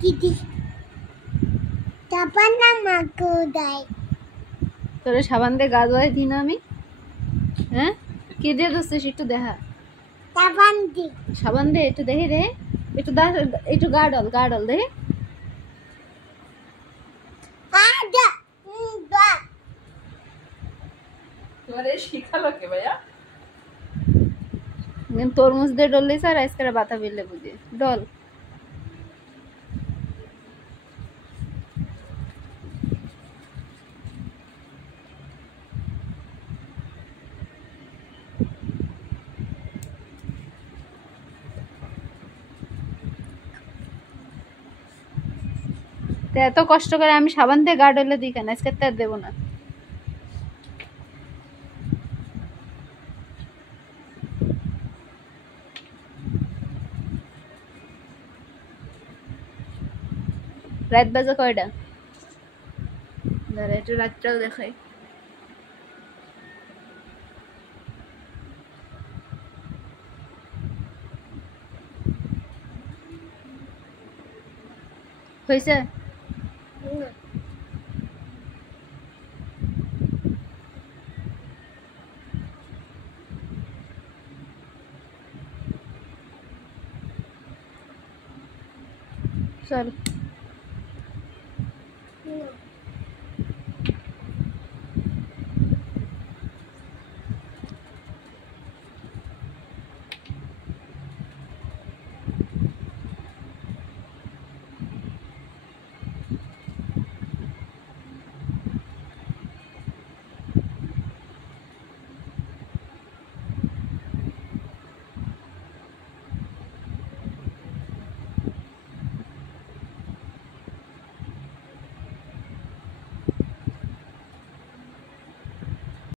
দিদি সাবান না মাকে দেয় তোরে সাবান দিয়ে গা ধোয়াই দিই না আমি? হ্যাঁ, কি দিয়ে ধুচ্ছিস একটু দেখা। সাবান দে একটু দেখি রে, একটু একটু গা ডল দেখি। তোমারে শিখালো কে ভাইয়া? তরমুজ দিয়ে ডললি স্যার আজকে বাতা বিললে বুঝি ডল। এত কষ্ট করে আমি সাবান দিয়ে গা ডলে দিই কেন, আজকে তো আর দেবো না। রাত বাজে কয়টা? দাঁড়া একটু রাতটাও দেখাই। হয়েছে? চল।